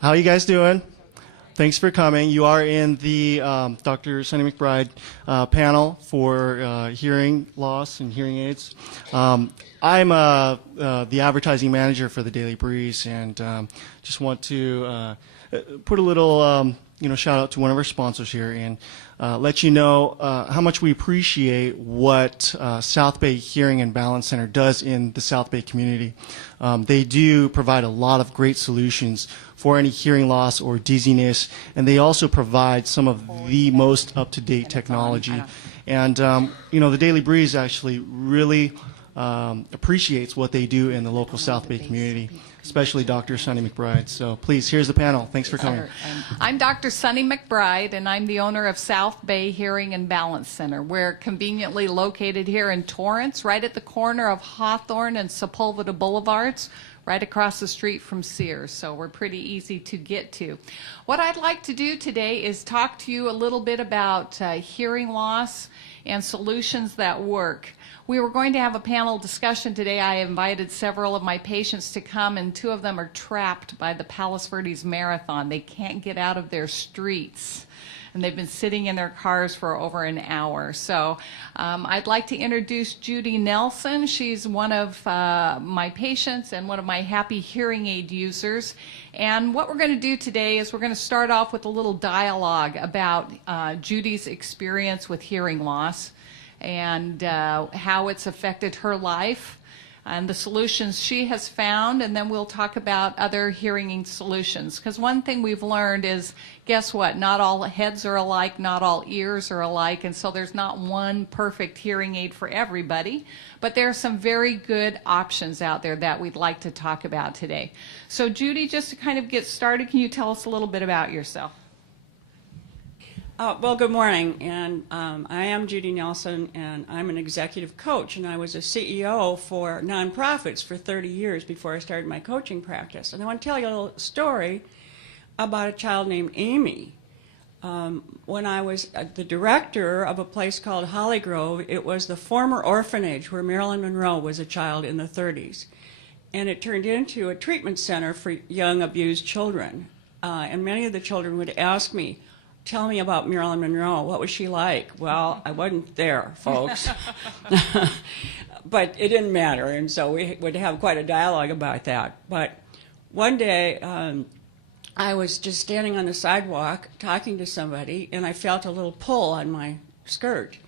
How you guys doing? Thanks for coming. You are in the Dr. Sunni McBride panel for hearing loss and hearing aids. I'm the advertising manager for the Daily Breeze, and just want to put a little shout out to one of our sponsors here and let you know how much we appreciate what South Bay Hearing and Balance Center does in the South Bay community. They do provide a lot of great solutions for any hearing loss or dizziness, and they also provide some of the most up-to-date technology. And the Daily Breeze actually really appreciates what they do in the local South Bay community, especially Dr. Sunni McBride. So please, here's the panel. Thanks for coming. I'm Dr. Sunni McBride, and I'm the owner of South Bay Hearing and Balance Center. We're conveniently located here in Torrance, right at the corner of Hawthorne and Sepulveda Boulevards, right across the street from Sears, so we're pretty easy to get to. What I'd like to do today is talk to you a little bit about hearing loss and solutions that work. We were going to have a panel discussion today. I invited several of my patients to come, and two of them are trapped by the Palos Verdes Marathon. They can't get out of their streets, and they've been sitting in their cars for over an hour. So I'd like to introduce Judy Nelson. She's one of my patients and one of my happy hearing aid users. And what we're going to do today is we're going to start off with a little dialogue about Judy's experience with hearing loss and how it's affected her life and the solutions she has found, and then we'll talk about other hearing aid solutions. Because one thing we've learned is, guess what? Not all heads are alike, not all ears are alike, and so there's not one perfect hearing aid for everybody. But there are some very good options out there that we'd like to talk about today. So Judy, just to kind of get started, can you tell us a little bit about yourself? Well, good morning, and I am Judy Nelson, and I'm an executive coach, and I was a CEO for nonprofits for 30 years before I started my coaching practice. And I want to tell you a little story about a child named Amy. When I was the director of a place called Hollygrove, it was the former orphanage where Marilyn Monroe was a child in the 30s. And it turned into a treatment center for young abused children. And many of the children would ask me, tell me about Marilyn Monroe. What was she like? Well, I wasn't there, folks. But it didn't matter, and so we would have quite a dialogue about that. But one day, I was just standing on the sidewalk talking to somebody, and I felt a little pull on my skirt.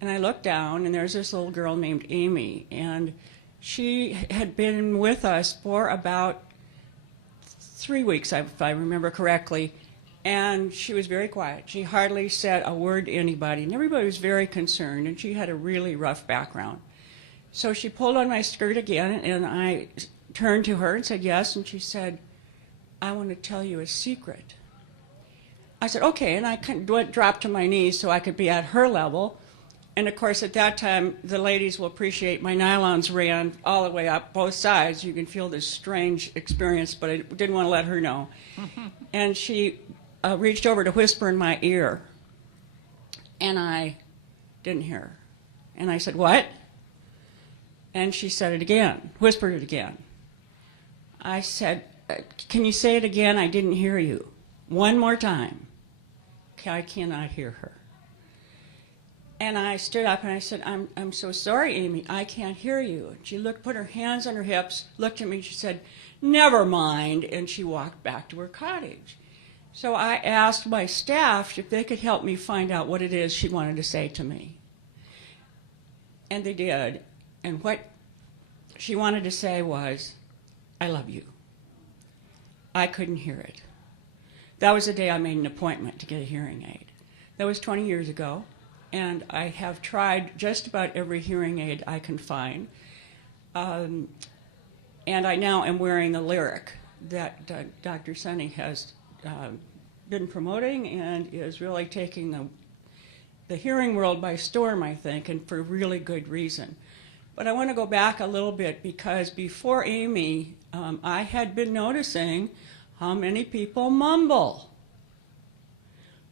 And I looked down, and there's this little girl named Amy, and she had been with us for about 3 weeks, if I remember correctly. And she was very quiet. She hardly said a word to anybody, and everybody was very concerned, and she had a really rough background. So she pulled on my skirt again, and I turned to her and said yes, and she said, I want to tell you a secret. I said, okay, and I dropped to my knees so I could be at her level. And of course, at that time, the ladies will appreciate my nylons ran all the way up both sides. You can feel this strange experience, but I didn't want to let her know. And she reached over to whisper in my ear, and I didn't hear her. And I said, what? And she said it again, whispered it again. I said, can you say it again? I didn't hear you. One more time. Okay, I cannot hear her. And I stood up and I said, I'm so sorry, Amy, I can't hear you. And she put her hands on her hips, looked at me, and she said, never mind, and she walked back to her cottage. So I asked my staff if they could help me find out what it is she wanted to say to me. And they did. And what she wanted to say was, I love you. I couldn't hear it. That was the day I made an appointment to get a hearing aid. That was 20 years ago, and I have tried just about every hearing aid I can find. And I now am wearing the lyric that Dr. Sunni has been promoting and is really taking the hearing world by storm, I think, and for really good reason. But I want to go back a little bit because before Amy, I had been noticing how many people mumble.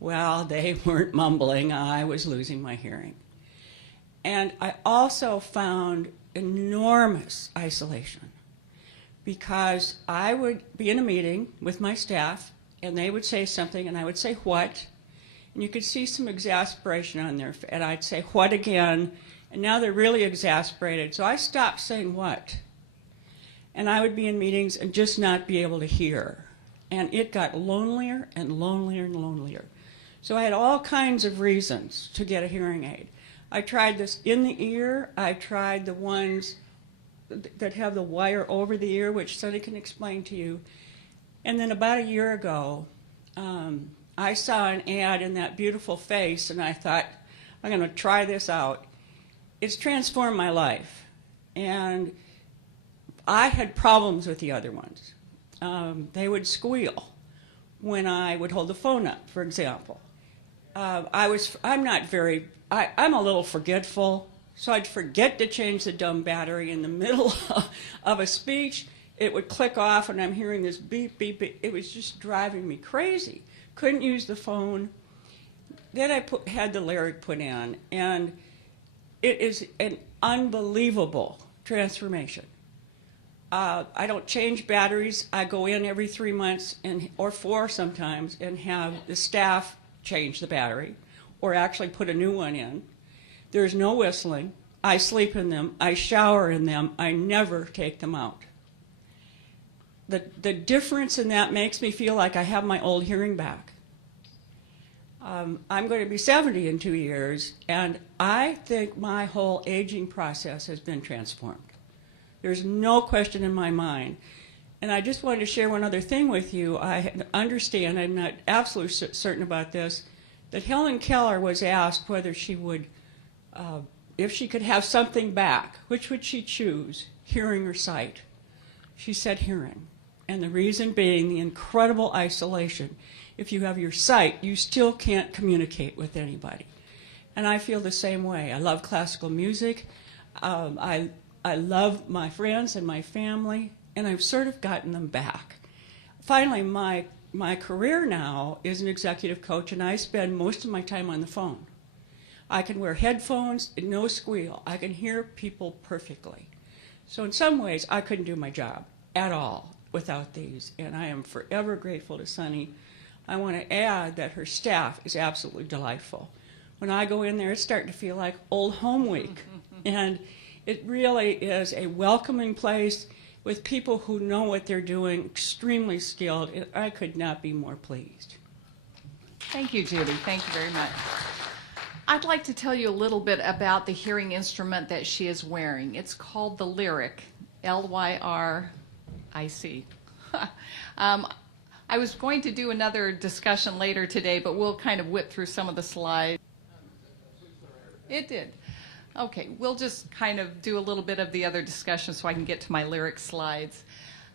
Well, they weren't mumbling. I was losing my hearing. And I also found enormous isolation because I would be in a meeting with my staff, and they would say something, and I would say, what? And you could see some exasperation on their face, and I'd say, what again? And now they're really exasperated. So I stopped saying what. And I would be in meetings and just not be able to hear. And it got lonelier and lonelier and lonelier. So I had all kinds of reasons to get a hearing aid. I tried this in the ear. I tried the ones that have the wire over the ear, which Sunny can explain to you. And then about a year ago, I saw an ad in that beautiful face, and I thought, I'm going to try this out. It's transformed my life. And I had problems with the other ones. They would squeal when I would hold the phone up, for example. I'm a little forgetful, so I'd forget to change the dumb battery in the middle of a speech. It would click off, and I'm hearing this beep, beep, beep. It was just driving me crazy. Couldn't use the phone. Then I had the lyric put in, and it is an unbelievable transformation. I don't change batteries. I go in every 3 months, or 4 sometimes, and have the staff change the battery, or actually put a new one in. There's no whistling. I sleep in them. I shower in them. I never take them out. The difference in that makes me feel like I have my old hearing back. I'm going to be 70 in 2 years, and I think my whole aging process has been transformed. There's no question in my mind. And I just wanted to share one other thing with you. I understand, I'm not absolutely certain about this, that Helen Keller was asked whether she would, if she could have something back, which would she choose, hearing or sight? She said hearing. And the reason being the incredible isolation. If you have your sight, you still can't communicate with anybody. And I feel the same way. I love classical music. I love my friends and my family, and I've sort of gotten them back. Finally, my career now is an executive coach, and I spend most of my time on the phone. I can wear headphones, no squeal. I can hear people perfectly. So in some ways, I couldn't do my job at all without these, and I am forever grateful to Sunny. I want to add that her staff is absolutely delightful. When I go in there, it's starting to feel like old home week, and it really is a welcoming place with people who know what they're doing, extremely skilled. I could not be more pleased. Thank you, Judy. Thank you very much. I'd like to tell you a little bit about the hearing instrument that she is wearing. It's called the Lyric, L-Y-R-I-C. I was going to do another discussion later today, but we'll kind of whip through some of the slides. It did. Okay, we'll just kind of do a little bit of the other discussion so I can get to my Lyric slides.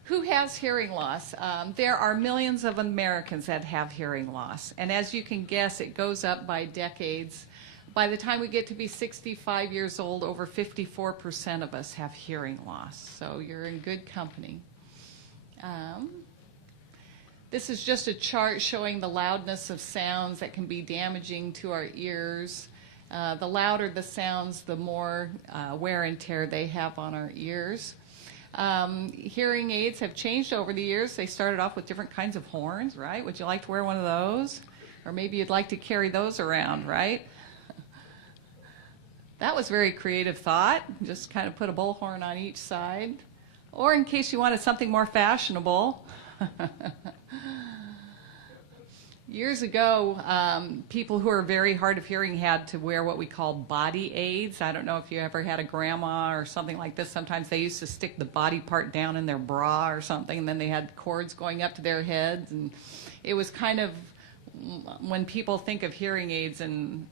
Who has hearing loss? There are millions of Americans that have hearing loss, and as you can guess, it goes up by decades. By the time we get to be 65 years old, over 54% of us have hearing loss, so you're in good company. This is just a chart showing the loudness of sounds that can be damaging to our ears. The louder the sounds, the more wear and tear they have on our ears. Hearing aids have changed over the years. They started off with different kinds of horns, right? Would you like to wear one of those? Or maybe you'd like to carry those around, right? That was very creative thought. Just kind of put a bullhorn on each side. Or in case you wanted something more fashionable. Years ago, people who are very hard of hearing had to wear what we call body aids. I don't know if you ever had a grandma or something like this. Sometimes they used to stick the body part down in their bra or something, and then they had cords going up to their heads. And it was kind of, when people think of hearing aids and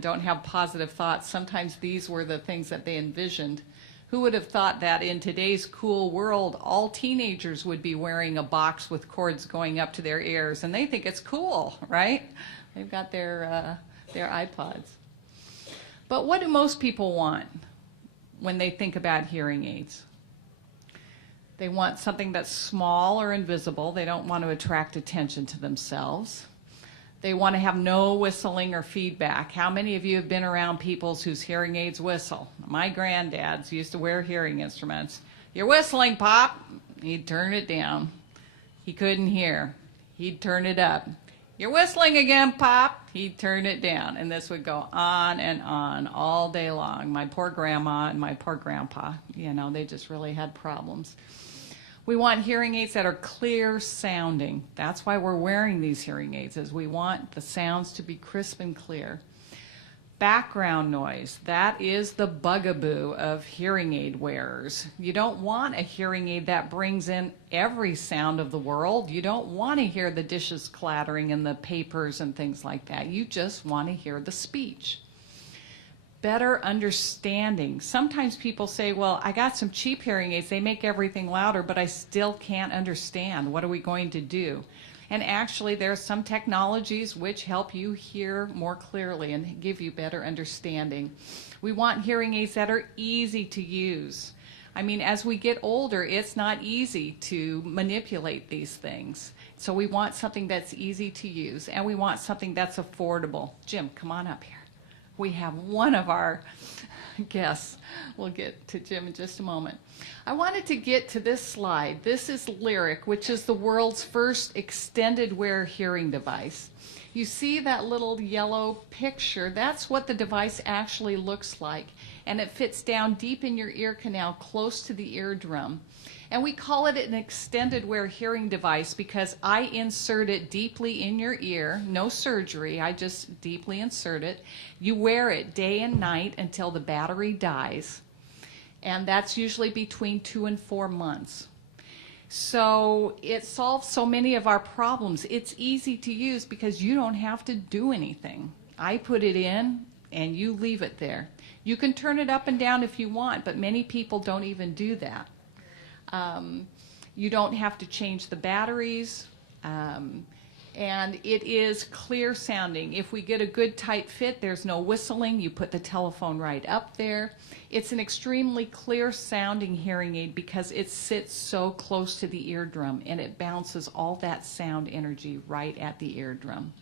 don't have positive thoughts, sometimes these were the things that they envisioned. Who would have thought that in today's cool world, all teenagers would be wearing a box with cords going up to their ears, and they think it's cool, right? They've got their iPods. But what do most people want when they think about hearing aids? They want something that's small or invisible. They don't want to attract attention to themselves. They want to have no whistling or feedback. How many of you have been around people whose hearing aids whistle? My granddads used to wear hearing instruments. "You're whistling, Pop." He'd turn it down. He couldn't hear. He'd turn it up. "You're whistling again, Pop." He'd turn it down. And this would go on and on all day long. My poor grandma and my poor grandpa, you know, they just really had problems. We want hearing aids that are clear sounding. That's why we're wearing these hearing aids, is we want the sounds to be crisp and clear. Background noise, that is the bugaboo of hearing aid wearers. You don't want a hearing aid that brings in every sound of the world. You don't want to hear the dishes clattering and the papers and things like that. You just want to hear the speech. Better understanding. Sometimes people say, well, I got some cheap hearing aids. They make everything louder, but I still can't understand. What are we going to do? And actually, there are some technologies which help you hear more clearly and give you better understanding. We want hearing aids that are easy to use. I mean, as we get older, it's not easy to manipulate these things. So we want something that's easy to use, and we want something that's affordable. Jim, come on up here. We have one of our guests. We'll get to Jim in just a moment. I wanted to get to this slide. This is Lyric, which is the world's first extended wear hearing device. You see that little yellow picture? That's what the device actually looks like. And it fits down deep in your ear canal, close to the eardrum. And we call it an extended wear hearing device because I insert it deeply in your ear. No surgery, I just deeply insert it. You wear it day and night until the battery dies. And that's usually between 2 and 4 months. So it solves so many of our problems. It's easy to use because you don't have to do anything. I put it in and you leave it there. You can turn it up and down if you want, but many people don't even do that. You don't have to change the batteries, and it is clear sounding. If we get a good tight fit, there's no whistling. You put the telephone right up there. It's an extremely clear sounding hearing aid because it sits so close to the eardrum and it bounces all that sound energy right at the eardrum.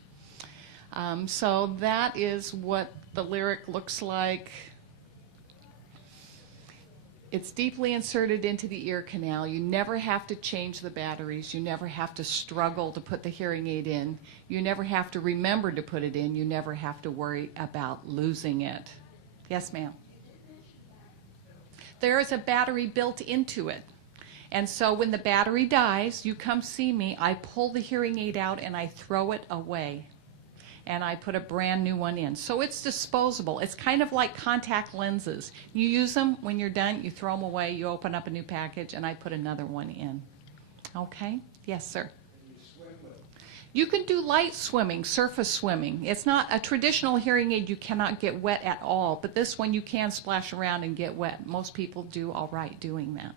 So that is what the Lyric looks like. It's deeply inserted into the ear canal. You never have to change the batteries. You never have to struggle to put the hearing aid in. You never have to remember to put it in. You never have to worry about losing it. Yes, ma'am? There is a battery built into it. And so when the battery dies, you come see me, I pull the hearing aid out and I throw it away. And I put a brand new one in. So it's disposable. It's kind of like contact lenses. You use them, when you're done, you throw them away, you open up a new package, and I put another one in. Okay? Yes, sir. You can do light swimming, surface swimming. It's not a traditional hearing aid. You cannot get wet at all, but this one you can splash around and get wet. Most people do all right doing that.